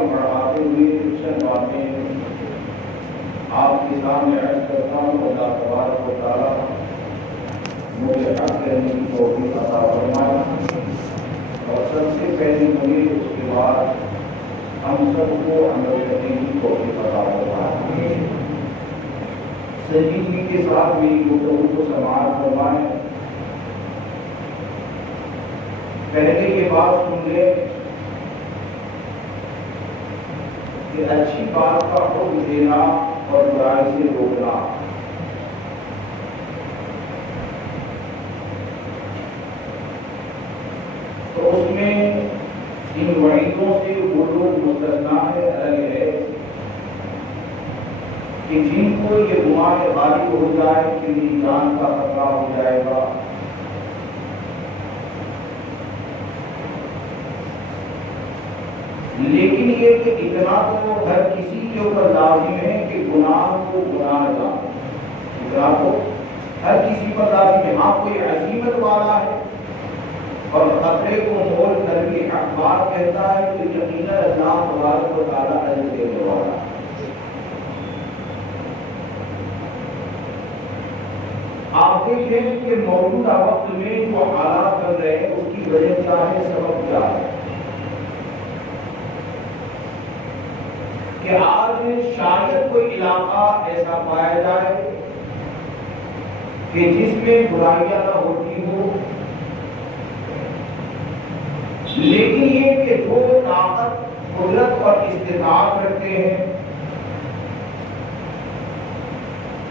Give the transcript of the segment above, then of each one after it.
آگے بڑھاتے ہوئے چند باتیں آپ کے سامنے عرض کرتا ہوں۔ اللہ تبارک و تعالیٰ مجھے حق کہنے کی توفیق عطا فرمائے، اور سب سے پہلے مجھے اس کے بعد ہم سب کو عمل کرنے کی توفیق عطا فرمائے۔ سنجیدگی کے ساتھ میری گفتگو کو سماعت فرمائیں۔ پہلے یہ بات سن لیں کہ اچھی بات کا حکم دینا اور برائی سے روکنا تو اس میں ان وعیدوں سے وہ لوگ مستثنا ہے، الگ ہے کہ جن کو یہ گمان غالب ہو جائے کہ میری جان کا خطرہ ہو جائے گا، لیکن یہ کہ اتنا تو ہر کسی کے اوپر لازم ہے کہ گناہ کو گناہ نہ جانے، اتنا تو ہر کسی پر لازم ہے۔ ہاں کوئی عزیمت والا ہے اور خطرے کو مول کر کے اخبار کہتا ہے کہ یقیناً اللہ تبارک و تعالیٰ اجر دینے والا ہے۔ آپ دیکھیں کہ موجودہ وقت میں جو حالات بن رہے ہیں اس کی وجہ کیا ہے، سبب کیا ہے کہ آج شاید کوئی علاقہ ایسا پایا جائے کہ جس میں برائیاں نہ ہوتی ہو، لیکن یہ کہ جو طاقت، قدرت اور استطاعت رکھتے ہیں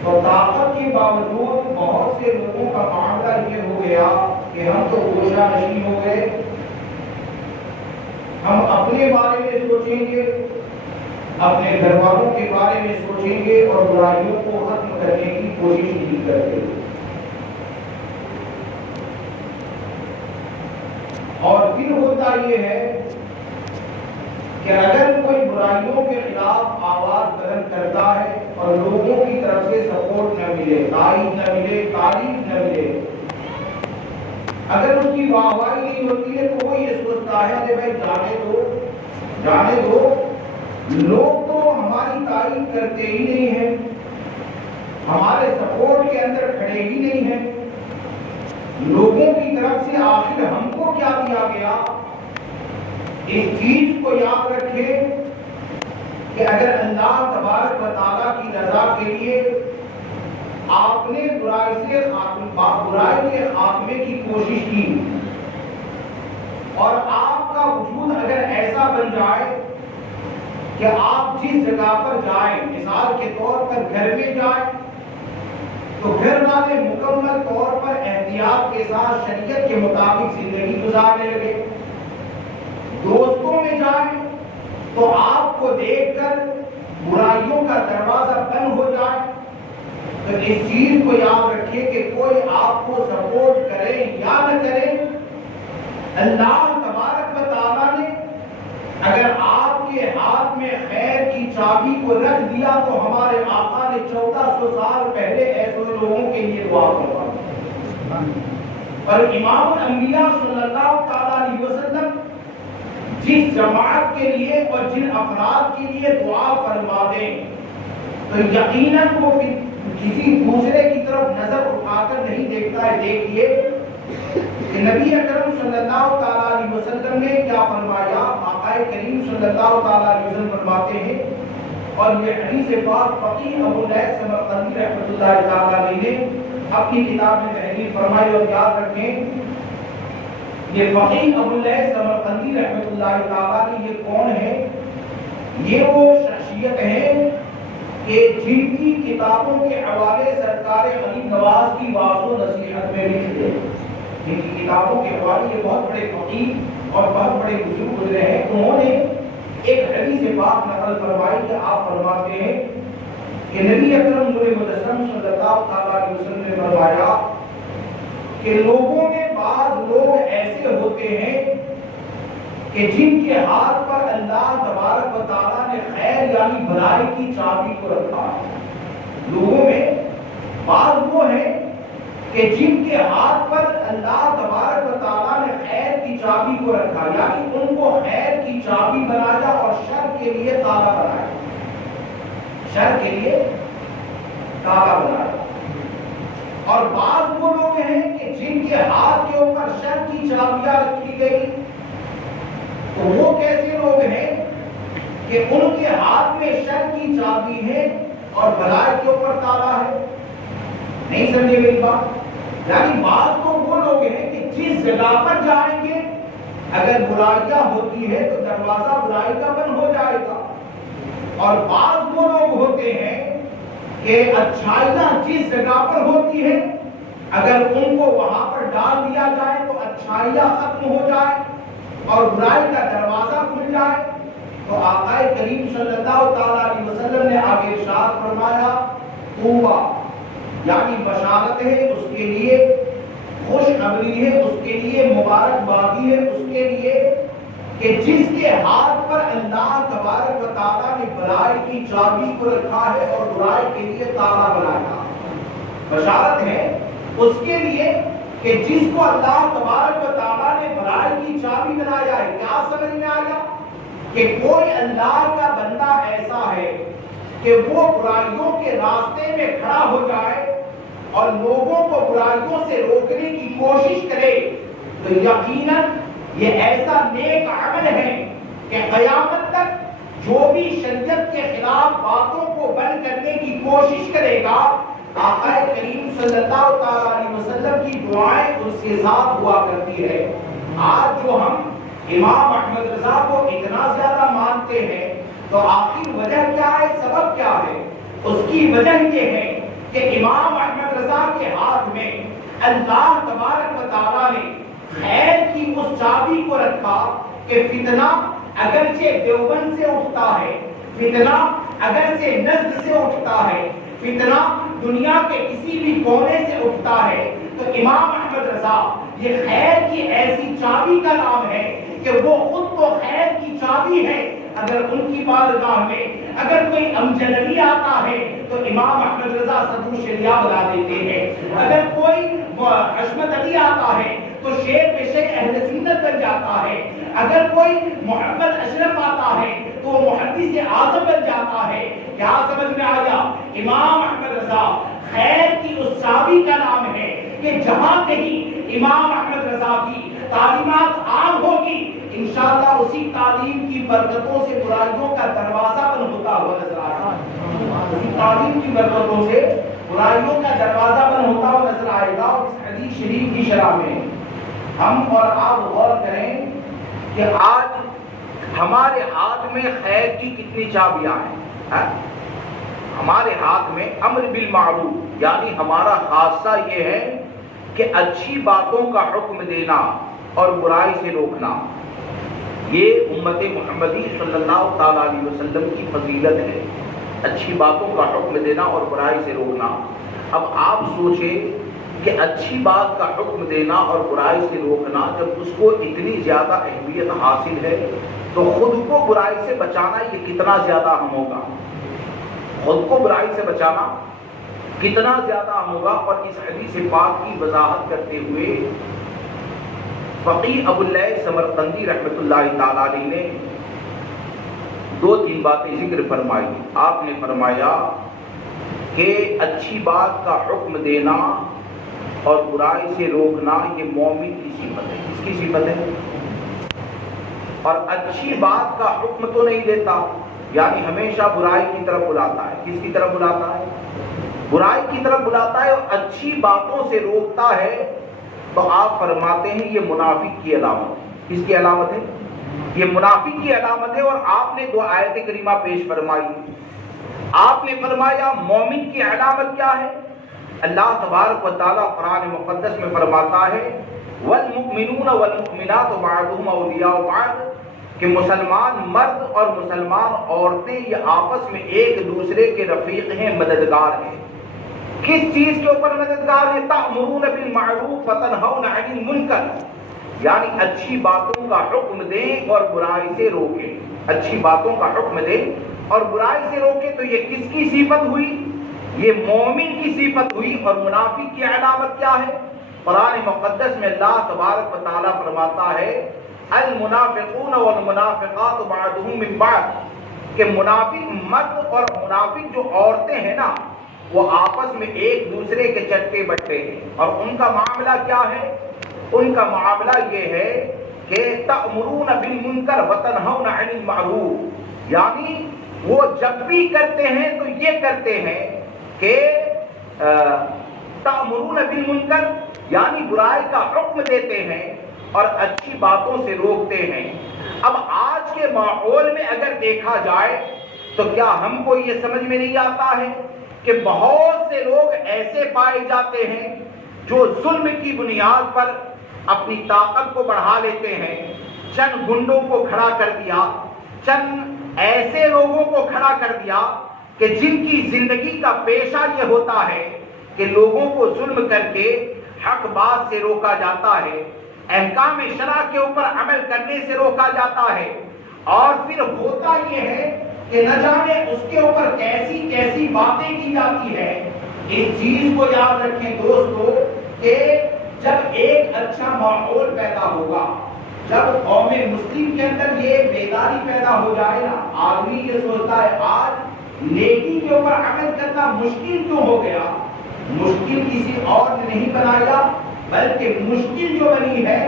تو طاقت کے باوجود بہت سے لوگوں کا معاملہ یہ ہو گیا کہ ہم تو گوشہ نشین ہو گئے، ہم اپنے بارے میں سوچیں گے، اپنے گھر والوں کے بارے میں سوچیں گے اور برائیوں کو ختم کرنے کی کوشش نہیں کرتے۔ اور پھر ہوتا یہ ہے کہ اگر کوئی برائیوں کے خلاف آواز بلند کرتا ہے اور لوگوں کی طرف سے سپورٹ نہ ملے، تائید نہ ملے، تعریف نہ ملے، اگر اس کی واہواہی نہیں ہوتی ہے تو وہ یہ سوچتا ہے کہ بھائی جانے دو، لوگ تو ہماری تعریف کرتے ہی نہیں ہیں، ہمارے سپورٹ کے اندر کھڑے ہی نہیں ہیں، لوگوں کی طرف سے آخر ہم کو کیا دیا گیا۔ اس چیز کو یاد رکھیں کہ اگر اللہ تبارک و تعالیٰ کی رضا کے لیے آپ نے برائی کے خاتمے کی کوشش کی اور آپ کا وجود اگر ایسا بن جائے کہ آپ جس جگہ پر جائیں، مثال کے طور پر گھر میں جائیں تو گھر والے مکمل طور پر احتیاط کے ساتھ شریعت کے مطابق زندگی گزارنے لگے، دوستوں میں جائیں تو آپ کو دیکھ کر برائیوں کا دروازہ بند ہو جائے، تو اس چیز کو یاد رکھیے کہ کوئی آپ کو سپورٹ کرے یا نہ کرے، اللہ تبارک و تعالیٰ نے اگر آپ کے ہاتھ میں خیر کی چابی کو رکھ دیا تو ہمارے آقا نے 1400 سال پہلے ایسے لوگوں کے لیے دعا فرمائی، اور امام الانبیاء صلی اللہ علیہ وسلم جس جماعت کے لیے اور جن افراد کے لیے دعا فرما دیں تو یقیناً وہ کسی دوسرے کی طرف نظر اٹھا کر نہیں دیکھتا ہے۔ دیکھیے کہ نبی اکرم صلی اللہ علیہ وسلم نے کیا فرمایا، آقا کریم صلی اللہ علیہ وسلم فرماتے ہیں، اور یہ حدیث پاک فقیہ ابو لیث سمرقندی رحمۃ اللہ تعالی علیہ نے اپنی کتاب میں تحریر فرمائی، اور یاد رکھیں یہ فقیہ ابو لیث سمرقندی رحمۃ اللہ تعالی علیہ یہ کون ہے؟ یہ وہ شخصیت ہے کہ جن کی کتابوں کے حوالے سرکار علی نواز کی واضح و نصیحت میں لکھتے ہیں، جن کی کتابوں کے حوالے یہ بہت بڑے فقیہ اور بہت بڑے بزرگ گزرے ہیں، انہوں نے ایک حدیث پاک نقل فرمائی کہ آپ فرماتے ہیں کہ نبی اکرم نور مجسم صلی اللہ علیہ وسلم نے فرمایا کہ لوگوں میں بعض لوگ ایسے ہوتے ہیں کہ جن کے ہاتھ پر اللہ تبارک و تعالیٰ نے خیر یعنی بھلائی کی چابی کو رکھا ہے۔ لوگوں میں بعض وہ ہیں کہ جن کے ہاتھ پر اللہ تبارک و تعالیٰ نے خیر کی چابی کو رکھا، یعنی ان کو خیر کی چابی بنایا اور شر کے تالا بنایا، شر کے لیے تالا بنایا. اور بعض وہ لوگ ہیں کہ جن کے ہاتھ کے اوپر شر کی چابیاں رکھی گئی، تو وہ کیسے لوگ ہیں کہ ان کے ہاتھ میں شر کی چابی ہے اور بھلائی کے اوپر تالا ہے؟ نہیں سمجھے میری بات؟ یعنی بعض تو وہ لوگ ہیں کہ جس جگہ پر جائیں گے اگر برائیاں ہوتی ہے تو دروازہ برائی کا بند ہو جائے گا، اور بعض وہ لوگ ہوتے ہیں کہ اچھائیاں جس جگہ پر ہوتی ہے اگر ان کو وہاں پر ڈال دیا جائے تو اچھائیاں ختم ہو جائے اور برائی کا دروازہ کھل جائے. تو آقا کریم صلی اللہ تعالی علیہ وسلم نے آگے ارشاد فرمایا توبہ یعنی بشارت ہے اس کے لیے، خوشخبری ہے اس کے لیے، مبارکبادی ہے اس کے لیے کہ جس کے ہاتھ پر اللہ تبارک و تعالیٰ نے بھلائی کی چابی کو رکھا ہے اور برائی کے لیے تالا بنایا. بشارت ہے اس کے لیے کہ جس کو اللہ تبارک و تعالیٰ نے بھلائی کی چابی بنایا ہے. کیا سمجھ میں آیا؟ کہ کوئی اللہ کا بندہ ایسا ہے کہ وہ برائیوں کے راستے میں کھڑا ہو جائے اور لوگوں کو برائیوں سے روکنے کی کوشش کرے تو یقیناً یہ ایسا نیک عمل ہے کہ قیامت تک جو بھی شریعت کے خلاف باتوں کو بند کرنے کی کوشش کرے گا آقا کریم صلی اللہ تعالی علیہ وسلم کی دعائیں اس کے ساتھ ہوا کرتی ہے. آج جو ہم امام احمد رضا کو اتنا زیادہ مانتے ہیں تو آخر وجہ کیا ہے، سبب کیا ہے؟ اس کی وجہ یہ ہے کہ امام احمد رضا کے ہاتھ میں اللہ تبارک و تعالیٰ نے خیر کی اس چابی کو رکھا کہ فتنہ اگرچہ دیوبند سے اٹھتا ہے، فتنہ اگرچہ نجد سے اٹھتا ہے، فتنہ دنیا کے کسی بھی کونے سے اٹھتا ہے، تو امام احمد رضا یہ خیر کی ایسی چابی کا نام ہے کہ وہ خود تو خیر کی چابی ہے. اگر ان کی بارگاہ میں اگر کوئی امجدی آتا ہے تو امام احمد رضا صدر شریعہ بنا دیتے ہیں. اگر کوئی حشمت علی آتا ہے تو شیر پیشے اہل سنت بن جاتا ہے. اگر کوئی محمد اشرف آتا ہے تو وہ محدث اعظم بن جاتا ہے. کیا سمجھ میں آیا؟ امام احمد رضا خیر کی اس چابی کا نام ہے کہ جہاں کہیں امام احمد رضا کی تعلیمات عام ہوگی انشاءاللہ اسی تعلیم کی برکتوں سے برائیوں کا دروازہ بند ہوتا ہوا نظر آئے گا. اسی تعلیم کی برکتوں سے برائیوں کا دروازہ بند ہوتا ہوا نظر آئے گا. اور اس حدیث شریف کی شرح میں ہم اور آپ غور کریں کہ آج ہمارے ہاتھ میں خیر کی کتنی چابیاں ہیں. ہمارے ہاتھ میں امر بالمعروف یعنی ہمارا خاصہ یہ ہے کہ اچھی باتوں کا حکم دینا اور برائی سے روکنا. یہ امت محمدی صلی اللہ تعالی علیہ وسلم کی فضیلت ہے، اچھی باتوں کا حکم دینا اور برائی سے روکنا. اب آپ سوچیں کہ اچھی بات کا حکم دینا اور برائی سے روکنا جب اس کو اتنی زیادہ اہمیت حاصل ہے تو خود کو برائی سے بچانا یہ کتنا زیادہ اہم ہوگا. خود کو برائی سے بچانا کتنا زیادہ اہم ہوگا. اور اس حدیث پاک کی وضاحت کرتے ہوئے فقیہ ابو اللیث سمرقندی رحمۃ اللہ تعالی علیہ نے دو تین باتیں ذکر فرمائی. آپ نے فرمایا کہ اچھی بات کا حکم دینا اور برائی سے روکنا یہ مومن کی صفت ہے. کس کی صفت ہے؟ اور اچھی بات کا حکم تو نہیں دیتا یعنی ہمیشہ برائی کی طرف بلاتا ہے. کس کی طرف بلاتا ہے؟ برائی کی طرف بلاتا ہے. اور اچھی باتوں سے روکتا ہے تو آپ فرماتے ہیں یہ منافق کی علامت ہے. کس کی علامت ہے؟ یہ منافق کی علامت ہے. اور آپ نے دو آیت کریمہ پیش فرمائی. آپ نے فرمایا مومن کی علامت کیا ہے؟ اللہ تبارک و تعالیٰ قرآن مقدس میں فرماتا ہے والمؤمنون والمؤمنات بعضهم اولیاء بعض کہ مسلمان مرد اور مسلمان عورتیں یہ آپس میں ایک دوسرے کے رفیق ہیں، مددگار ہیں. کس چیز کے اوپر مددگار ہیں؟ تأمرون بالمعروف وتنہون عن المنکر یعنی اچھی باتوں کا حکم دیں اور برائی سے روکیں. اچھی باتوں کا حکم دیں اور برائی سے روکیں. تو یہ کس کی صفت ہوئی؟ یہ مومن کی صفت ہوئی. اور منافق کی علامت کیا ہے؟ قرآن مقدس میں اللہ تبارک و تعالیٰ فرماتا ہے المنافقون والمنافقات بعضهم من بعض کہ منافق مرد اور منافق جو عورتیں ہیں نا وہ آپس میں ایک دوسرے کے چٹے بٹے ہیں، اور ان کا معاملہ کیا ہے؟ ان کا معاملہ یہ ہے کہ تأمرون بالمنکر وتنہون عن المعروف، یعنی وہ جب بھی کرتے ہیں تو یہ کرتے ہیں کہ تأمرون بالمنکر یعنی برائی کا حکم دیتے ہیں اور اچھی باتوں سے روکتے ہیں۔ اب آج کے ماحول میں اگر دیکھا جائے تو کیا ہم کو یہ سمجھ میں نہیں آتا ہے کہ بہت سے لوگ ایسے پائے جاتے ہیں جو ظلم کی بنیاد پر اپنی طاقت کو بڑھا لیتے ہیں، چند گنڈوں کو کھڑا کر دیا، چند ایسے لوگوں کو کھڑا کر دیا کہ جن کی زندگی کا پیشہ یہ ہوتا ہے کہ لوگوں کو ظلم کر کے حق بات سے روکا جاتا ہے، احکام شرع کے اوپر عمل کرنے سے روکا جاتا ہے، اور پھر ہوتا یہ ہے کہ نہ جانے اس کے اوپر کیسی کیسی باتیں کی جاتی ہے۔ اس چیز کو یاد رکھیں دوستو کہ جب ایک اچھا ماحول پیدا ہوگا، جب قوم مسلم کے اندر یہ بیداری پیدا ہو جائے نا، آدمی یہ سوچتا ہے آج نیکی کے اوپر عمل کرنا مشکل کیوں ہو گیا؟ مشکل کسی اور نے نہیں بنایا، بلکہ مشکل جو بنی ہے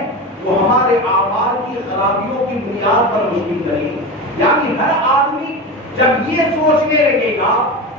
وہ ہمارے اعمال کی خرابیوں کی بنیاد پر مشکل بنی۔ یعنی ہر آدمی جب یہ سوچنے لگے گا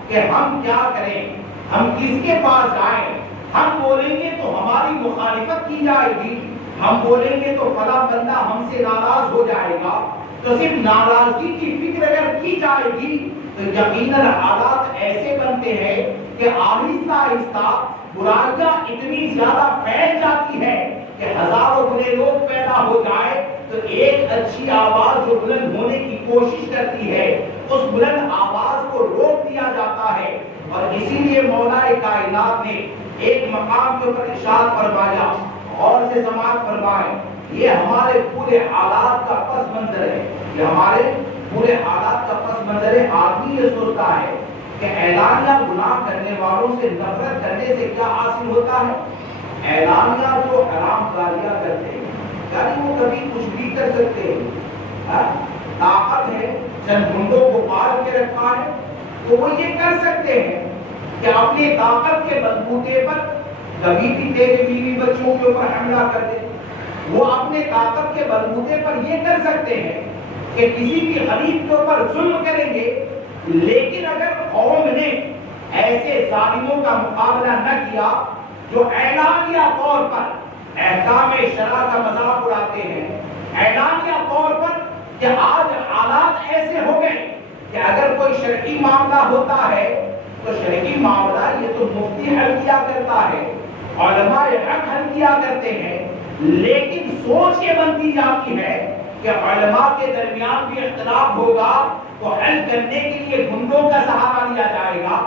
کہ ہم کیا کریں، ہم کس کے پاس جائیں، ہم بولیں گے تو ہماری مخالفت کی جائے گی، ہم بولیں گے تو فلاں بندہ ہم سے ناراض ہو جائے گا، تو صرف ناراضگی کی فکر اگر کی جائے گی تو یقیناً حالات ایسے بنتے ہیں کہ آہستہ آہستہ برائیاں اتنی زیادہ پھیل جاتی ہے کہ ہزاروں برے لوگ پیدا ہو جائے تو ایک اچھی آواز جو بلند ہونے کی کوشش کرتی ہے اس بلند آواز کو روک دیا جاتا ہے۔ اور اسی لیے مولا کائنات نے ایک مقام کے اوپر ارشاد فرمایا، اور سے سماعت فرمائے، یہ ہمارے پورے حالات کا پس منظر ہے، یہ ہمارے پورے حالات کا پس منظر ہے۔ آدمی یہ سوچتا ہے کہ اعلانیہ گناہ کرنے والوں سے نفرت کرنے سے کیا حاصل ہوتا ہے؟ اعلانیہ جو حرام کاریاں کرتے ہیں، یعنی وہ کبھی کچھ بھی کر سکتے ہیں، طاقت ہے، چند گنڈوں کو پال کے رکھا ہے تو وہ یہ کر سکتے ہیں کہ اپنی طاقت کے بلبوتے پر کبھی بھی تیرے بیوی بچوں کے اوپر حملہ کر دے، وہ اپنے طاقت کے بلبوتے پر یہ کر سکتے ہیں کہ کسی بھی غریب کے اوپر ظلم کریں گے، لیکن اگر قوم نے ایسے ظالموں کا مقابلہ نہ کیا جو اعلانیہ طور پر احکام شرع کا مذاق اڑاتے ہیں، اعلانیہ طور پر کہ آج حالات ایسے ہو گئے کہ اگر کوئی شرعی معاملہ ہوتا ہے تو شرعی معاملہ یہ تو مفتی حل کیا کرتا ہے، علماء حق حل کیا کرتے ہیں، لیکن سوچ یہ بنتی جاتی ہے کہ علماء کے درمیان بھی اختلاف ہوگا تو حل کرنے کے لیے گنڈوں کا سہارا لیا جائے گا۔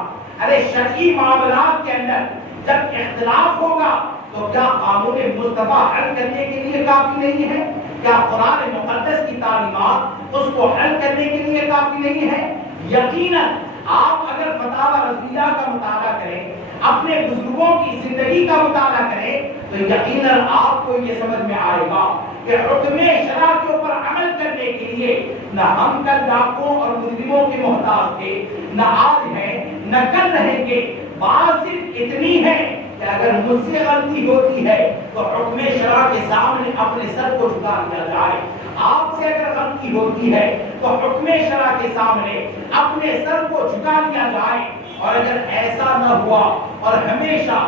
ارے شرعی معاملات کے اندر جب اختلاف ہوگا تو کیا قانون مصطفیٰ حل کرنے کے لیے کافی نہیں ہے؟ کیا قرآن مقدس کی تعلیمات اس کو حل کرنے کے لیے کافی نہیں ہے؟ یقیناً آپ اگر فتاوی رضویہ کا مطالعہ کریں، اپنے بزرگوں کی زندگی کا مطالعہ کریں تو یقیناً آپ کو یہ سمجھ میں آئے گا کہ حکم شرع کے اوپر عمل کرنے کے لیے نہ ہم کل ڈاکوں اور مجرموں کے محتاج تھے، نہ آج ہیں، نہ کل رہیں گے۔ بات صرف اتنی ہے کہ اگر مجھ سے غلطی ہوتی ہے تو حکم شرع کے سامنے اپنے سر کو جھکا دیا جائے، آپ سے اگر غلطی ہوتی ہے تو حکم شرع کے سامنے اپنے سر کو جھکا دیا جائے۔ اور اگر ایسا نہ ہوا اور ہمیشہ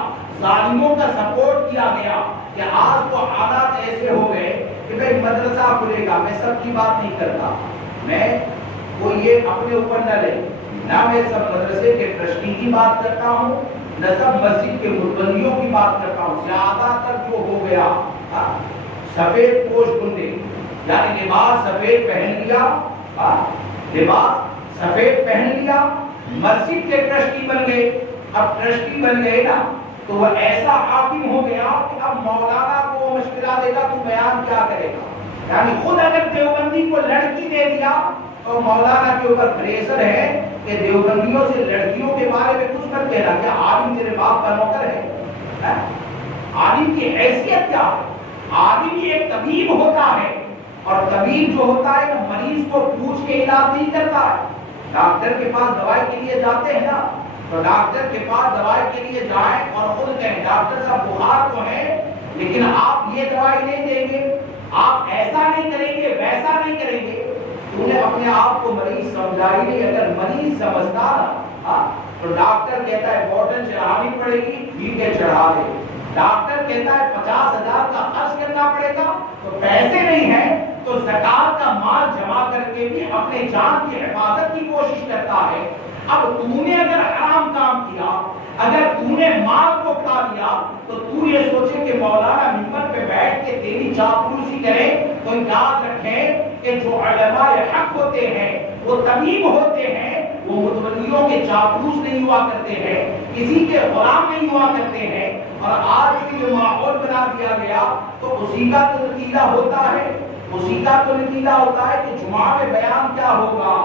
ظالموں کا سپورٹ کیا گیا کہ آج تو حالات ایسے ہو گئے کہ بھئی مدرسہ کھلے گا، میں سب کی بات نہیں کرتا، میں وہ یہ اپنے اوپر نہ لے، نہ میں سب مدرسے کے ٹرسٹی کی بات کرتا ہوں، نہ سب مسجد کے متولیوں کی بات کرتا ہوں، زیادہ تر جو ہو گیا سفید پوش گنڈے، یعنی لباس سفید پہن لیا، لباس سفید پہن لیا، مسجد کے ٹرسٹی بن گئے۔ اب ٹرسٹی بن گئے نا تو وہ ایسا حاکم ہو گیا کہ اب مولانا کو مشورہ دے گا تو بیان کیا کرے گا، یعنی خود اگر دیوبندی کو لڑکی دے دیا تو مولانا کے اوپر پریشر ہے کہ دیوبندیوں سے لڑکیوں کے بارے میں کچھ مت کہنا، کیا عالم تیرے باپ کا نوکر ہے؟ عالم کی حیثیت کیا ہے؟ عالم ایک طبیب ہوتا ہے، اور طبیب جو ہوتا ہے مریض کو پوچھ کے علاج نہیں کرتا ہے، ڈاکٹر کے پاس دوائی کے لیے جاتے ہیں نا، تو ڈاکٹر کے پاس دوائی کے لیے جائیں اور خود کہیں ڈاکٹر صاحب بخار تو ہے لیکن آپ یہ دوائی نہیں دیں گے، آپ ایسا نہیں کریں گے، ویسا نہیں کریں گے، تو نے اپنے آپ کو مریض سمجھا ہی نہیں۔ اگر مریض سمجھتا تو ڈاکٹر کہتا ہے بوٹل چڑھانی پڑے گی، ٹھیک ہے چڑھا دے۔ ڈاکٹر کہتا ہے 50,000 کا خرچ کرنا پڑے گا، تو پیسے نہیں ہیں تو زکات کا مال جمع کر کے بھی اپنے جان کی حفاظت کی کوشش کرتا ہے۔ اب تو نے اگر حرام کام کیا، اگر تو نے مال کو کھا لیا، تو تو یہ سوچے کہ مولانا منبر پہ بیٹھ کے تیری چاپلوسی کرے، تو یاد رکھیں کہ جو علماء حق ہوتے ہیں وہ طبیب ہوتے ہیں، وہ متولیوں کے چاپلوس نہیں ہوا کرتے ہیں، کسی کے غلام نہیں ہوا کرتے ہیں۔ اور آج بھی جو ماحول بنا دیا گیا تو اسی کا تو نتیجہ ہوتا ہے، اسی کا تو نتیجہ ہوتا ہے کہ جمعہ میں بیان کیا ہوگا،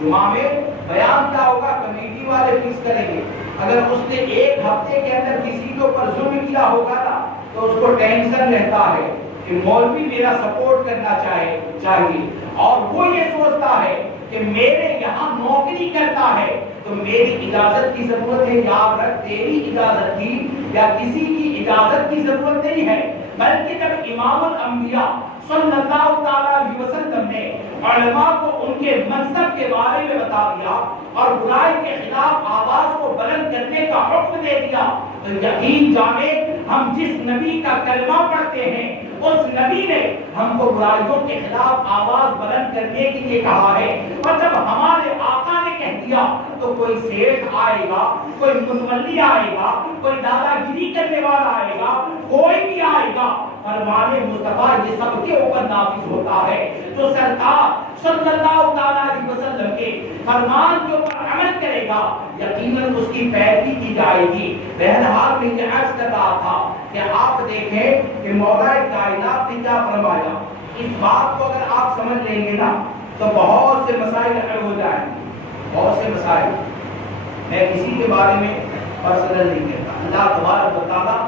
جمعہ میں بیان کیا ہوگا، کمیٹی والے فکس کریں گے۔ اگر اس نے ایک ہفتے کے اندر کسی کے اوپر ظلم کیا ہوگا نا تو اس کو ٹینشن رہتا ہے کہ مولوی میرا سپورٹ کرنا چاہیے، اور وہ یہ سوچتا ہے کہ میرے یہاں نوکری کرتا ہے تو میری اجازت کی ضرورت ہے۔ یاد رکھ، تیری اجازت کی یا کسی کی اجازت کی ضرورت نہیں ہے، بلکہ جب امام الانبیاء صلی اللہ تعالیٰ علیہ وسلم نے علماء کو ان کے منصب کے بارے میں بتا دیا اور برائی کے خلاف آواز کو بلند کرنے کا حکم دے دیا، تو یقین جانے ہم جس نبی کا کلمہ پڑھتے ہیں اس نبی نے ہم کو برائیوں کے خلاف آواز بلند کرنے کے لیے کہا ہے۔ اور جب ہمارے آقا نے کہہ دیا تو کوئی سیٹھ آئے گا، کوئی متولی آئے گا، کوئی دادا گیری کرنے والا آئے گا، کوئی بھی آئے گا، فرمان مصطفیٰ یہ سب کے اوپر نافذ ہوتا ہے۔ جو سرکار صلی اللہ تعالیٰ علیہ وسلم کے فرمان کے اوپر عمل کرے گا یقیناً اس کی پیروی کی جائے گی۔ بہرحال میں یہ عرض کر رہا تھا کہ آپ دیکھیں کہ مولا کائنات نے کیا فرمایا، اس بات کو اگر آپ سمجھ لیں گے نا تو بہت سے مسائل حل ہو جائیں گے، بہت سے مسائل۔ میں کسی کے بارے میں پرسنل نہیں کہتا، اللہ تبارک و تعالیٰ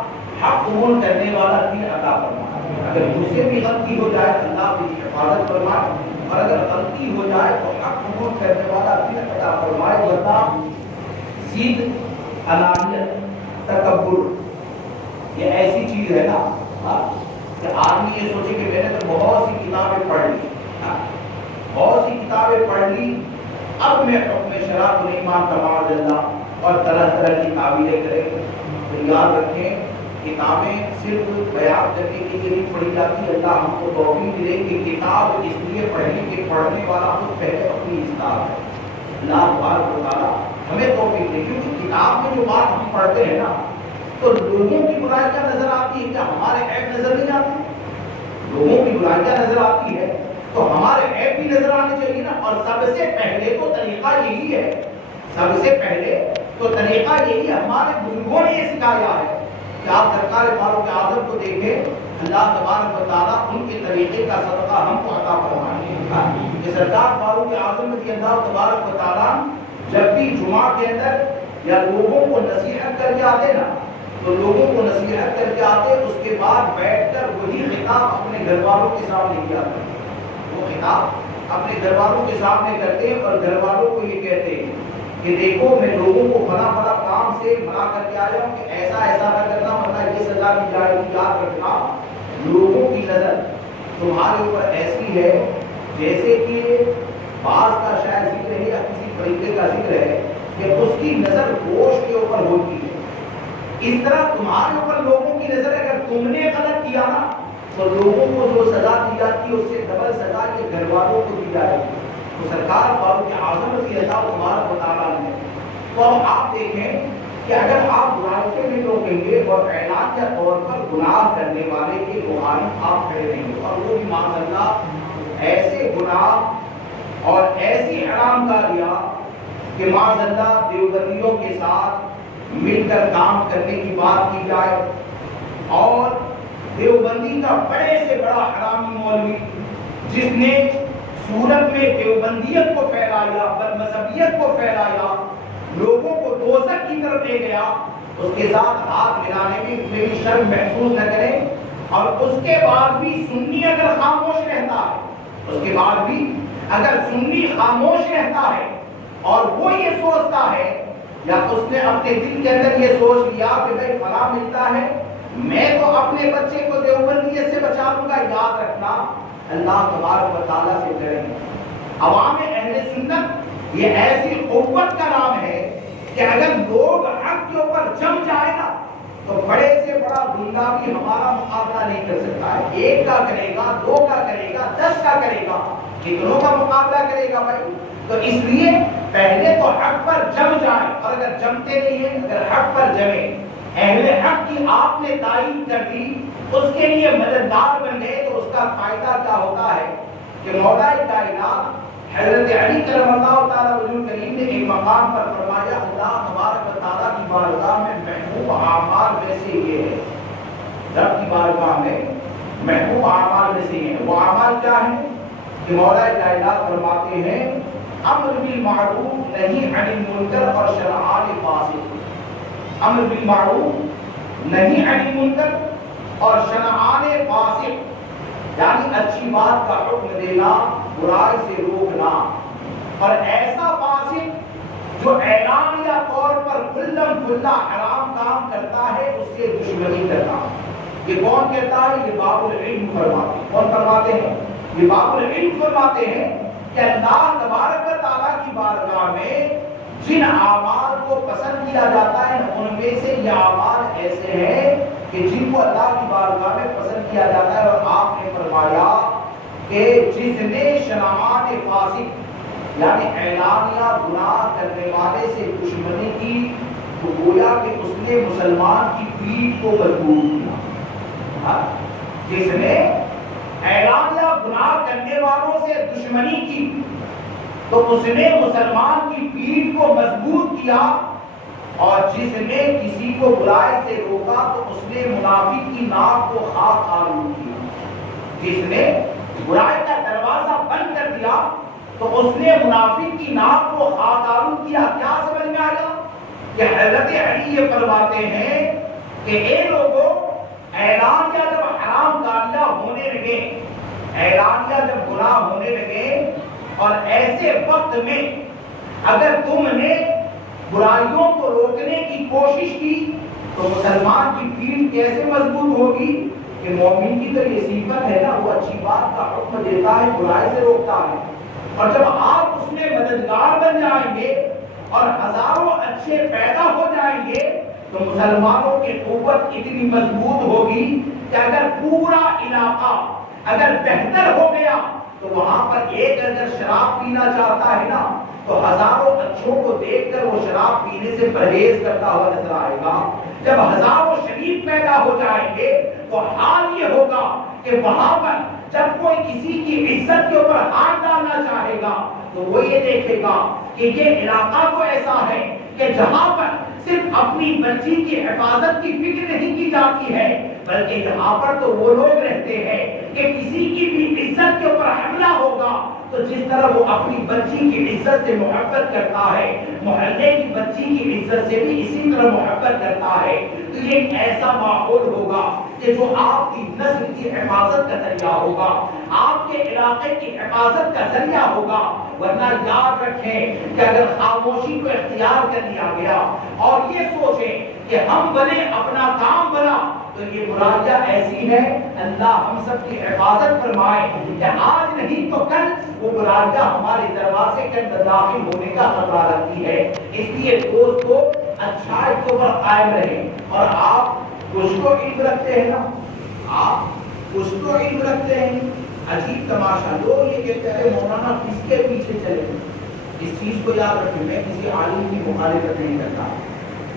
حق قبول کرنے والا دین عطا فرمائے۔ اگر مجھ سے بھی غلطی ہو جائے اللہ میری حفاظت فرمائے، اور اگر غلطی ہو جائے تو حق قبول کرنے والا دین عطا فرمائے۔ ورنہ ضد، انانیت، تکبر یہ ایسی چیز ہے نا کہ آدمی یہ سوچے کہ میں نے تو بہت سی کتابیں پڑھ لی، بہت سی کتابیں پڑھ لی، اب میں حکم شرع کو نہیں مانتا معاذ اللہ، اور طرح طرح کی تعویلیں کرے۔ تو یاد رکھیں کتابیں صرف بیان کرنے کے لیے نہیں پڑھی جاتی، اللہ ہم کو توفیق دے کہ کتاب اس لیے پڑھیں کہ پڑھنے والا خود پہلے اپنی اصلاح ہے۔ اللہ تبارک و تعالیٰ ہمیں توفیق دے، کیونکہ کتاب میں جو بات ہم پڑھتے ہیں نا تو لوگوں کی برائیاں نظر آتی ہے، کیا ہمارے عیب نظر نہیں آتے؟ لوگوں کی برائیاں نظر آتی ہے تو ہمارے عیب بھی نظر آنے چاہیے نا۔ اور سب سے پہلے تو طریقہ یہی ہے، سب سے پہلے تو طریقہ یہی ہے، ہمارے بزرگوں نے یہ سکھایا ہے کہ آپ سرکار فاروق اعظم کو دیکھیں، اللہ تبارک و تعالیٰ ان کے طریقے کا صدقہ ہم کو عطا فرمائے کہ سرکار فاروق اعظم رضی اللہ تبارک و تعالیٰ جب بھی جمعہ کے اندر یا لوگوں کو نصیحت کر کے آتے نا تو لوگوں کو نصیحت کر کے آتے، اس کے بعد بیٹھ کر وہی خطاب اپنے گھر والوں کے سامنے کیا کرتے، وہ خطاب اپنے گھر والوں کے سامنے کرتے اور گھر والوں کو یہ کہتے کہ دیکھو میں لوگوں کو فلاں فلاں کام سے منع کر کے آیا ہوں کہ ایسا ایسا نہ کرنا ورنہ یہ سزا دی جائے گی۔ یاد رکھنا لوگوں کی نظر تمہارے اوپر ایسی ہے جیسے کہ بعض کا شاید ذکر ہے یا کسی طریقے کا ذکر ہے کہ اس کی نظر گوشت کے اوپر ہوتی ہے، اس طرح تمہارے اوپر لوگوں کی نظر ہے۔ اگر تم نے غلط کیا نا تو لوگوں کو جو سزا دی جاتی ہے اس سے ڈبل سزا یہ گھر والوں کو دی جائے گی۔ تو سرکار فاروق اعظم رضی اللہ تبارک و تعالیٰ نے تو اب آپ دیکھیں کہ اگر آپ برائیوں میں روکیں گے اور اعلانیہ طور پر گناہ کرنے والے کے مخالف آپ کھڑے رہیں گے، اور وہ بھی معاذ اللہ ایسے گناہ اور ایسی حرام کاریاں کہ معاذ اللہ دیوبندیوں کے ساتھ مل کر کام کرنے کی بات کی جائے، اور دیوبندی کا بڑے سے بڑا حرامی مولوی جس نے سورت میں دیوبندیت کو پھیلایا، بدمذہبیت کو پھیلایا، لوگوں کو دوزخ کی طرف لے گیا، اس کے ساتھ ہاتھ ملانے میں کوئی شرم محسوس نہ کریں۔ اور اس کے بعد بھی سنی اگر خاموش رہتا ہے، اس کے بعد بھی اگر سنی خاموش رہتا ہے اور وہ یہ سوچتا ہے یا اس نے اپنے دل کے اندر یہ سوچ لیا کہ بھائی فلاں ملتا ہے میں تو اپنے بچے کو دیوبندیت سے بچا لوں گا، یاد رکھنا اللہ تبارک و تعالیٰ سے ڈریں۔ عوام اہل سنت یہ ایسی قوت کا نام ہے کہ اگر لوگ حق کے اوپر جم جائے نا تو بڑے سے بڑا گنڈا بھی ہمارا مقابلہ نہیں کر سکتا ہے۔ ایک کا کرے گا، دو کا کرے گا، 10 کا کرے گا، کتنوں کا مقابلہ کرے گا بھائی؟ تو اس لیے پہلے تو حق پر جم جائے، اور اگر جمتے نہیں ہیں اگر حق پر جمے، اہل حق کی آپ نے تائید کر دی، اس کے لیے مددگار بن گئے، تو اس کا فائدہ کیا ہوتا ہے کہ مولا کائنات حضرت علی کرم اللہ تعالیٰ وجہ کریم نے ایک مقام پر فرمایا اللہ تبارک و تعالیٰ کی بارگاہ میں محبوب اعمال میں سے یہ ہے، رب کی بارگاہ میں محبوب اعمال میں سے یہ ہے۔ وہ اعمال کیا ہیں کہ مولا کائنات فرماتے ہیں امر بالمعروف نہی عن المنکر اور شرعان فاسق۔ امر بالمعروف نہی عن المنکر اور شرعان فاسق، یعنی اچھی بات کا حکم دینا، برائی سے روکنا، اور ایسا فاسق جو اعلانیہ طور پر کھلم کھلا حرام کام کرتا ہے اس سے دشمنی کرنا۔ یہ کون کہتا ہے؟ یہ باب العلم فرماتے ہیں۔ کون فرماتے ہیں؟ یہ باب العلم فرماتے ہیں کہ اللہ تبارک و تعالیٰ کی بارگاہ میں جن اعمال کو پسند کیا جاتا ہے ان میں سے یہ اعمال ایسے ہیں کہ جن کو اللہ کی بارگاہ میں پسند کیا جاتا ہے۔ اور آپ نے فرمایا کہ جس نے شناعات فاسق یعنی اعلانیہ گناہ کرنے والے سے دشمنی کی تو گویا کہ اس نے مسلمان کی پیٹھ کو مضبوط کیا۔ جس نے اعلانیہ گناہ کرنے والوں سے دشمنی کی تو اس نے مسلمان کی پیٹھ کو مضبوط کیا، اور جس نے کسی کو برائی سے روکا تو اس نے منافق کی ناک کو خاک آلود کیا۔ جس نے برائی کا دروازہ بند کر دیا تو اس نے منافق کی ناک کو خاک آلود کیا۔ کیا سمجھ میں آیا کہ حضرت علی یہ فرماتے ہیں کہ اے لوگوں، اعلانیہ جب حرام کاریاں ہونے لگے، اعلانیہ جب گناہ ہونے لگے، اور ایسے وقت میں اگر تم نے برائیوں کو روکنے کی کوشش کی تو مسلمان کی پیٹھ کیسے مضبوط ہوگی؟ کہ مومن کی تو یہ صفت ہے نا، وہ اچھی بات کا حکم دیتا ہے، برائی سے روکتا ہے، اور جب آپ اس میں مددگار بن جائیں گے اور ہزاروں اچھے پیدا ہو جائیں گے تو مسلمانوں کی قوت اتنی مضبوط ہوگی کہ اگر پورا علاقہ اگر بہتر ہو گیا تو وہاں پر ایک اگر شراب پینا چاہتا ہے نا تو ہزاروں اچھوں کو دیکھ کر وہ شراب پینے سے پرہیز کرتا ہوا نظر آئے گا۔ جب ہزاروں شریف پیدا ہو جائیں گے تو حال یہ ہوگا کہ وہاں پر جب کوئی کسی کی عزت کے اوپر ہاتھ ڈالنا چاہے گا تو وہ یہ دیکھے گا کہ یہ علاقہ تو ایسا ہے کہ جہاں پر صرف اپنی بچی کی حفاظت کی فکر نہیں کی جاتی ہے، بلکہ یہاں پر تو وہ لوگ رہتے ہیں کہ کسی کی بھی عزت کے اوپر حملہ ہوگا تو جس طرح وہ اپنی بچی کی عزت سے محبت کرتا ہے، محلے کی بچی کی عزت سے بھی اسی طرح محبت کرتا ہے، تو یہ ایک ایسا ماحول ہوگا کہ جو آپ کی نسل کی حفاظت کا ذریعہ ہوگا، آپ کے علاقے کی حفاظت کا ذریعہ ہوگا۔ ورنہ یاد رکھیں کہ اگر خاموشی کو اختیار کر لیا گیا اور یہ سوچیں کہ ہم بنے اپنا کام بنا تو یہ برائیاں ایسی ہیں، اللہ ہم سب کی حفاظت فرمائے کہ آج نہیں تو کل وہ برائیاں ہمارے دروازے کے اندر داخل ہونے کا خطرہ رکھتی ہے۔ اس لیے دوستو اچھائی کے اوپر قائم رہیں، اور آپ کچھ تو علم رکھتے ہیں نا، آپ کچھ تو علم رکھتے ہیں۔ عجیب تماشا، لوگ یہ کہتے ہیں مولانا کس کے پیچھے چلے؟ اس چیز کو یاد رکھیں، میں کسی عالم کی مخالفت نہیں کرتا،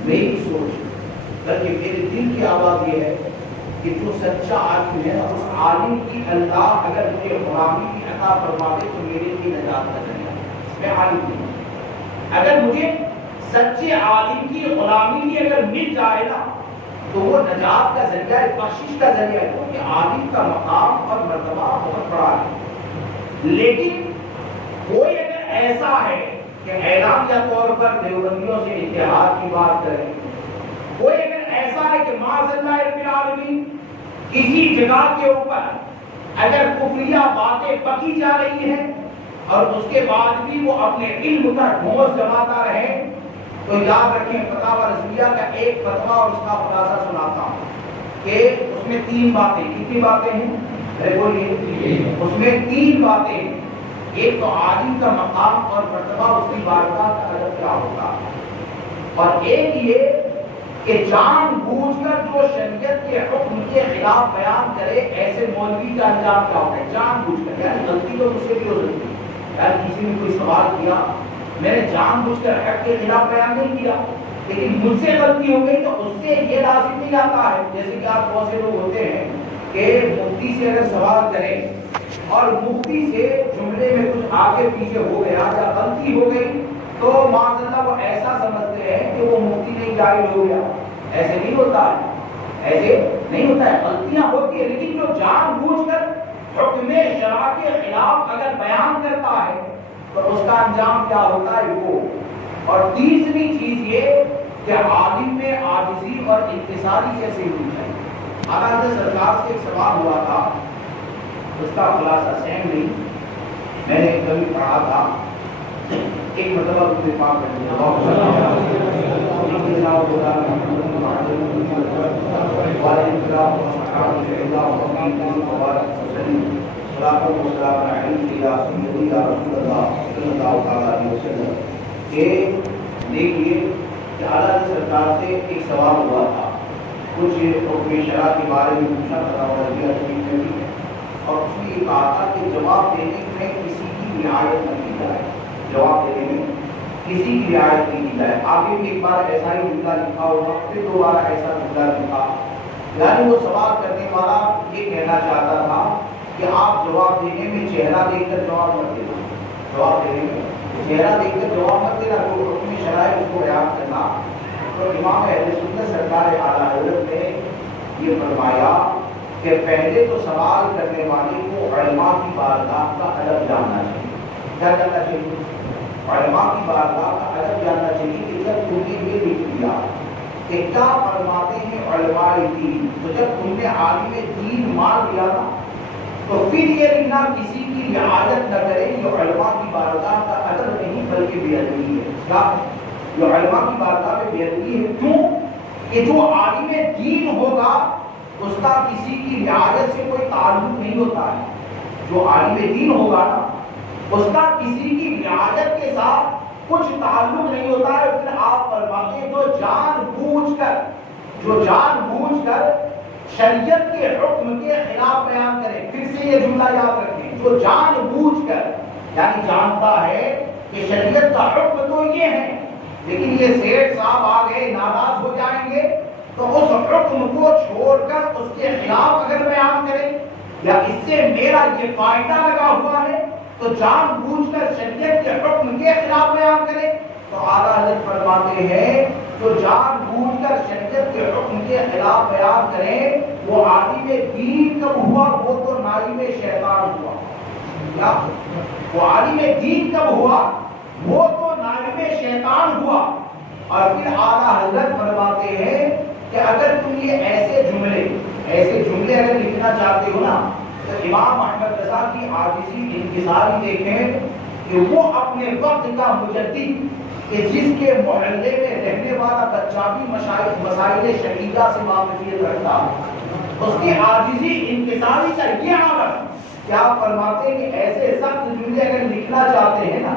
میری سوچ بلکہ میرے دل کی آواز یہ ہے کہ جو سچا عالم ہے اس عالم کی اللہ اگر مجھے غلامی کی عطا فرما دے تو میرے لیے نجات کا ذریعہ، میں عالم ہوں۔ اگر مجھے سچے عالم کی غلامی بھی اگر مل جائے نا تو وہ نجات کا ذریعہ ہے، بخشش کا ذریعہ ہے، کیونکہ عالم کا مقام اور مرتبہ بہت بڑا ہے۔ لیکن کوئی اگر ایسا ہے کہ اعلانیہ طور پر دیوبندیوں سے اتحاد کی بات کرے، کوئی اگر ایسا ہے کہ معاذ اللہ رب العالمین کسی جگہ کے اوپر اگر کفریہ باتیں بکی جا رہی ہیں اور اس کے بعد بھی وہ اپنے علم کا ڈھونس جماتا رہے تو یاد رکھیں فتاوی رضویہ کا ایک فتویٰ اور اس کا خلاصہ سناتا ہوں کہ اس میں 3 باتیں، کتنی باتیں ہیں؟ بولیے، اس میں 3 باتیں ہیں۔ ایک تو عالم کا مقام اور مرتبہ، اس کی بارگاہ کا ادب کیا ہوتا ہے، اور ایک یہ کہ جان بوجھ کر جو شریعت کے حکم کے خلاف بیان کرے ایسے مولوی کا انجام کیا ہوتا ہے۔ جان بوجھ کر، یعنی غلطی تو مجھ سے بھی ہو سکتی ہے، یعنی کسی نے کوئی سوال کیا، میں نے جان بوجھ کر حق کے خلاف بیان نہیں کیا، لیکن مجھ سے غلطی ہو گئی تو اس سے یہ لازم نہیں آتا ہے، جیسے کہ آپ بہت سے لوگ ہوتے ہیں کہ مفتی سے اگر سوال کریں اور مفتی سے جملے میں کچھ آگے پیچھے ہو گیا یا غلطی ہو گئی تو معاذ اللہ وہ ایسا سمجھتے ہیں کہ وہ مفتی نہیں جاہل ہو گیا۔ ایسے نہیں ہوتا ہے، ایسے نہیں ہوتا ہے، غلطیاں ہوتی ہیں، لیکن جو جان بوجھ کر حکم شرع کے خلاف اگر بیان کرتا ہے تو اس کا انجام کیا ہوتا ہے وہ۔ اور تیسری چیز یہ کہ عالم میں عاجزی اور انکساری کیسے ہونی چاہیے۔ اعلیٰ حضرت سرکار سے ایک سوال ہوا تھا، اس کا خلاصہ سیم نہیں، میں نے کبھی پڑھا تھا، ایک مرتبہ مجھے پاک کر دیا کہ دیکھیے کہ اعلیٰ سرکار سے ایک سوال ہوا تھا، کچھ حکم شرع کے بارے میں پوچھا تھا اور اس نے یہ کہا تھا کہ جواب دینے میں کسی کی رعایت نہ کی جائے، جواب دینے میں کسی کی رعایت نہیں کی جائے۔ آگے بھی ایک بار ایسا ہی جملہ لکھا ہوگا، پھر 2 بار ایسا جملہ لکھا، یعنی وہ سوال کرنے والا یہ کہنا چاہتا تھا کہ آپ جواب دینے میں چہرہ دیکھ کر جواب مت دینا، جواب دینے میں چہرہ دیکھ کر جواب مت دینا، جو حکم شرع اس کو بیان کرنا۔ تو امام اہل سنت سرکار اعلیٰ حضرت نے یہ فرمایا کہ پہلے تو سوال کرنے والے کو علماء کی بارگاہ کا ادب جاننا چاہیے۔ کیا جاننا چاہیے؟ علماء کی بارگاہ کا ادب جاننا چاہیے کہ جب تم نے یہ لکھ دیا کہ کیا فرماتے ہیں علماء دین، تو جب تم نے عالم دین مان لیا نا تو پھر یہ لکھنا کسی کی رعایت نہ کرے، جو علماء کی بارگاہ کا ادب نہیں بلکہ بے ادبی ہے۔ کیا جو علماء کی بارگاہ میں بے ادبی ہے، کیوں کہ جو عالم دین ہوگا اس کا کسی کی رعایت سے کوئی تعلق نہیں ہوتا ہے، جو عالم دین ہوگا نا اس کا کسی کی رعایت کے ساتھ کچھ تعلق نہیں ہوتا ہے۔ پھر آپ فرماتے ہیں جو جان بوجھ کر شریعت کے حکم کے خلاف بیان کرے، پھر سے یہ جملہ یاد رکھیں، جو جان بوجھ کر یعنی جانتا ہے کہ شریعت کا حکم تو یہ ہے، لیکن یہ سیٹھ صاحب آ گئے ناراض ہو جائیں گے تو اس حکم کو چھوڑ کر اس کے خلاف اگر بیان کرے یا اس سے میرا یہ فائدہ لگا ہوا ہے تو جان بوجھ کر شریعت کے حکم کے خلاف بیان کرے، تو اعلیٰ حضرت فرماتے ہیں جو جان بوجھ کر شریعت کے حکم کے خلاف بیان کرے وہ عالم دین کب ہوا؟ وہ تو نائب شیطان ہوا۔ کیا وہ عالم دین کب ہوا؟ وہ تو نائب شیطان ہوا۔ اور پھر اعلیٰ حضرت فرماتے ہیں کہ اگر تم یہ ایسے جملے اگر لکھنا چاہتے ہو نا تو امام احمد رضا کی عاجزی انکساری دیکھیں کہ وہ اپنے وقت کا مجدد کہ جس کے محلے میں رہنے والا بچہ بھی مسائل شریعہ سے واقفیت رکھتا، اس کی عاجزی انکساری کا یہ حالت کیا فرماتے ہیں کہ ایسے سخت جملے اگر لکھنا چاہتے ہیں نا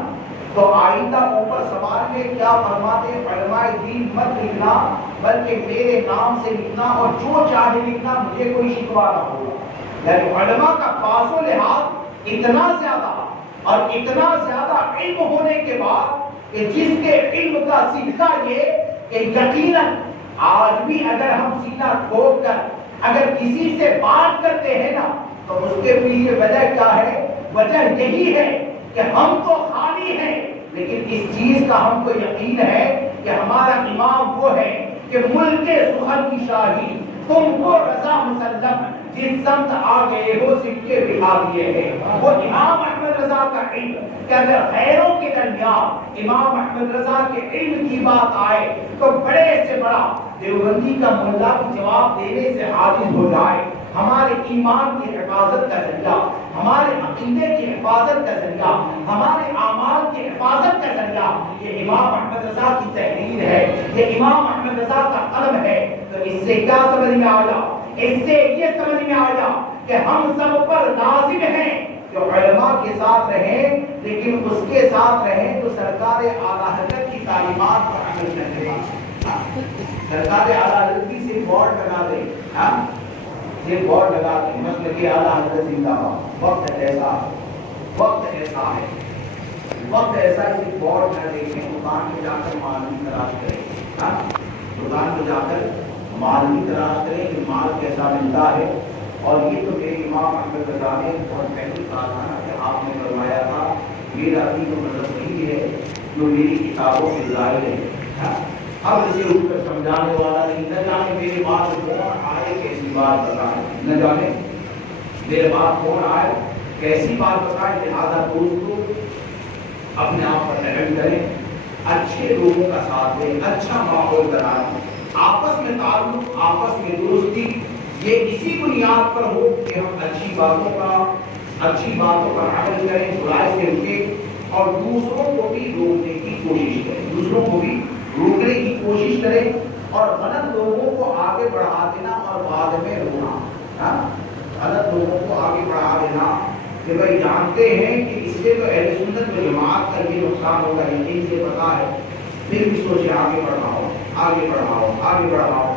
تو آئندہ اوپر سوال میں کیا فرماتے ہیں، علماء دین مت لکھنا بلکہ میرے نام سے لکھنا اور جو چاہے لکھنا، مجھے کوئی شکوہ نہ ہوگا۔ یعنی علماء کا پاس و لحاظ اتنا زیادہ اور اتنا زیادہ علم ہونے کے بعد کہ جس کے علم کا صدقہ یہ کہ یقیناً آج بھی اگر ہم سینہ ٹھوک کر اگر کسی سے بات کرتے ہیں نا تو اس کے پیچھے وجہ کیا ہے؟ وجہ یہی ہے کہ ہم تو خالی ہیں، لیکن اس چیز کا ہم کو یقین ہے کہ ہمارا امام وہ ہے کہ ملک سخن کی شاہی تم کو رضا مسلم، جس سمت آ گئے ہو سکے بہا دیے ہیں۔ وہ امام احمد رضا کا علم کہ اگر غیروں کے درمیان امام احمد رضا کے علم کی بات آئے تو بڑے سے بڑا دیوبندی کا ملا بھی جواب دینے سے عاجز ہو جائے۔ ہمارے ایمان کی حفاظت کا ذریعہ ہمارے عقیدے کی حفاظت کا ذریعہ، ہمارے اعمال کی حفاظت کا ذریعہ یہ امام احمد رضا کی تحریر ہے، یہ امام احمد رضا کا قلم ہے۔ تو اس سے کیا سمجھ میں آیا؟ اس سے یہ سمجھ میں آیا کہ ہم سب پر لازم ہیں کہ علماء کے ساتھ رہیں، لیکن اس کے ساتھ رہیں تو سرکار اعلیٰ حضرت کی تعلیمات پر عمل کریں۔ سرکار اعلیٰ حضرت کی صرف بورڈ لگا دیں، صرف بورڈ لگا دیں مسلک اعلیٰ حضرت زندہ باد۔ وقت ایسا ہے، وقت ایسا ہے، وقت ایسا ہے، صرف بورڈ نہ دیکھیں، دکان میں جا کر مال بھی تلاش کریں، دکان میں جا کر مال بھی تلاش کریں کہ مال کیسا ملتا ہے۔ اور یہ تو میرے امام احمد رضا نے بہت پہلے کہا تھا نا کہ آپ نے فرمایا تھا میرا دین تو مطلب نہیں ہے جو میری کتابوں سے ظاہر ہے۔ اب اسے اٹھ کر سمجھانے والا نہیں، نہ جانے میرے بعد کون آئے کیسی بات بتائے، نہ جانے میرے بعد کون آئے کیسی بات بتائے۔ لہٰذا دوستو اپنے آپ پر رحم کریں، اچھے لوگوں کا ساتھ دیں، اچھا ماحول بنائیں، آپس میں تعلق، آپس میں دوستی، یہ اسی بنیاد پر ہو کہ ہم اچھی باتوں پر عمل کریں، برائی سے رکیں اور دوسروں کو بھی روکنے کی کوشش کریں، دوسروں کو بھی روکنے کی کوشش کریں اور غلط لوگوں کو آگے بڑھا دینا اور بعد میں رونا، غلط لوگوں کو آگے بڑھا دینا کہ بھائی جانتے ہیں کہ اس سے تو اہل سنت و جماعت کا یہ نقصان ہوگا، یقین سے پتا ہے، پھر بھی سوچے آگے بڑھاؤ، آگے بڑھاؤ، آگے بڑھاؤ،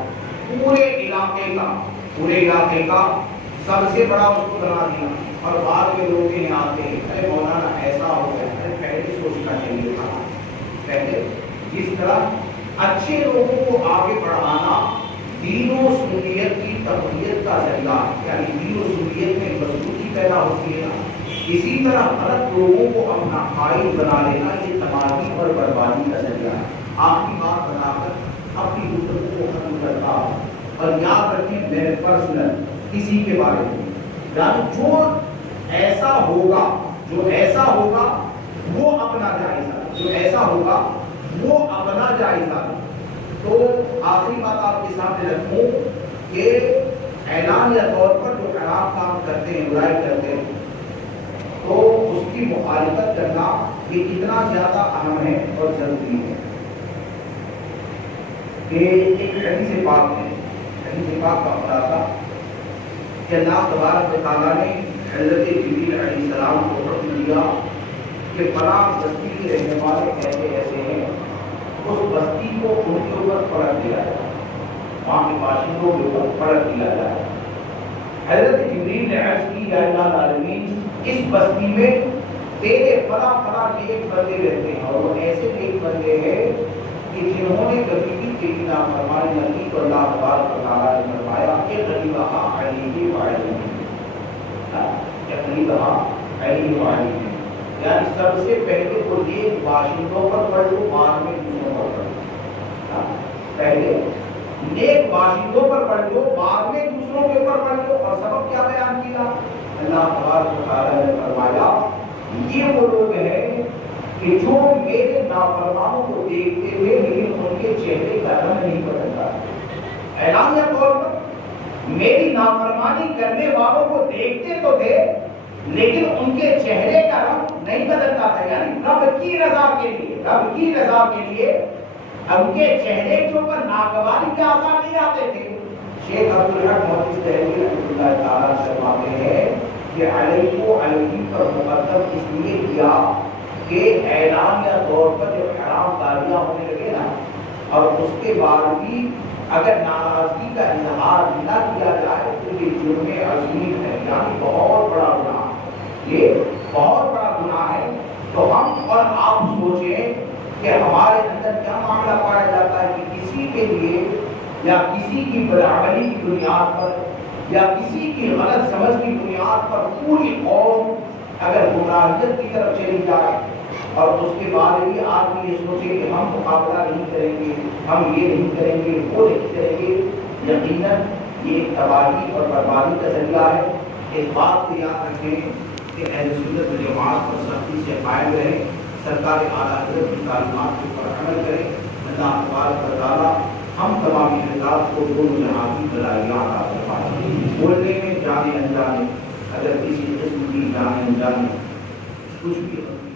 پورے علاقے کا سب سے بڑا اس کو بنا دیا اور بعد میں لوگ یہاں آتے ہیں ارے مولانا ایسا ہو گیا، ارے پہلے سوچنا چاہیے تھا، پہلے جس طرح اچھے لوگوں کو آگے بڑھانا دین و سنیت کی تقویت کا ذریعہ، یعنی دین و سنیت میں مضبوطی پیدا ہوتی ہے نا، اسی طرح غلط لوگوں کو اپنا قائل بنا لینا یہ تباہی اور بربادی کا ذریعہ ہے۔ آخری بات بتا کر اپنی گفتگو کو ختم کرتا ہوں اور یاد رکھیں میرے پرسنل کسی کے بارے میں، یعنی جو ایسا ہوگا وہ اپنا جائزہ، تو آخری بات آپ کے سامنے رکھوں کہ اعلانیہ طور پر جو خراب کام کرتے ہیں، برائی کرتے ہیں، تو اس کی مخالفت کرنا یہ کتنا زیادہ اہم ہے اور ضروری ہے کہ ایک حدیث پاک کا خلاصہ کہ اللہ تبارک و تعالیٰ نے حضرت جبریل علیہ السلام کو حکم دیا کہ فلاں بستی کے رہنے والے ایسے ہیں، اس بستی کو ان کے اوپر پلٹ دیا جائے، وہاں کے باشندوں کے اوپر پلٹ دیا جائے۔ حضرت جبریل نے عرض کی یا اللہ العالمین اس بستی میں تیرے فلاں نیک بندے رہتے ہیں اور وہ ایسے نیک بندے ہیں کہ جنہوں نے کبھی بھی تیری نافرمانی نہ کی، تو اللہ تبارک و تعالیٰ نے فرمایا کہ غریبہ علیہ وعلیہ، یعنی سب سے پہلے تو نیک باشندوں پر پڑھو، بعد میں دوسروں پر پڑھو، پہلے نیک باشندوں پر پڑھو، بعد میں دوسروں کے اوپر پڑھو۔ اور سبب کیا بیان کیا؟ اللہ تبارک و تعالیٰ نے فرمایا یہ وہ لوگ ہیں کہ جو میرے نافرمانوں کو دیکھتے ہوئے لیکن ان کے چہرے کا رنگ نہیں بدلتا۔ اعلانیہ طور پر میری نافرمانی کرنے والوں کو دیکھتے تو تھے لیکن ان کے چہرے کا رنگ نہیں بدلتا تھا، یعنی رب کی رضا کے لیے ان کے چہرے کے اوپر ناگواری کے آثار نہیں آتے تھے۔ شیخ عبدالحق محدث دہلوی رحمۃ اللہ تعالیٰ فرماتے ہیں کہ علیہ پر مقدم اس لیے کیا کہ اعلانیہ طور پر جب حرام کاریاں ہونے لگے نا اور اس کے بعد بھی اگر ناراضگی کا اظہار نہ کیا جائے تو یہ جرم عظیم ہے، یعنی بہت بڑا گناہ، یہ بہت بڑا گناہ ہے۔ تو ہم اور آپ سوچیں کہ ہمارے اندر کیا معاملہ پایا جاتا ہے کہ کسی کے لیے یا کسی کی برابری کی بنیاد پر یا کسی کی غلط سمجھ کی بنیاد پر پوری قوم اگر گمراہیت کی طرف چلی جائے اور اس کے بعد بھی آدمی یہ سوچے کہ ہم مقابلہ نہیں کریں گے، ہم یہ نہیں کریں گے، وہ نہیں کریں گے، یقیناً یہ تباہی اور بربادی کا ذریعہ ہے۔ اس بات کو یاد رکھیں کہ اہل سنت و جماعت پر سختی سے قائم رہیں، سرکار اعلیٰ حضرت کی تعلیمات کے اوپر عمل کریں۔ اللہ تبارک و تعالیٰ ہم تمام حضرات کو دونوں جہاں کی بھلائیاں عطا فرمائے۔ بولنے میں جانے انجانے اگر کسی قسم کی کی جائیں جائیں کچھ بھی ہو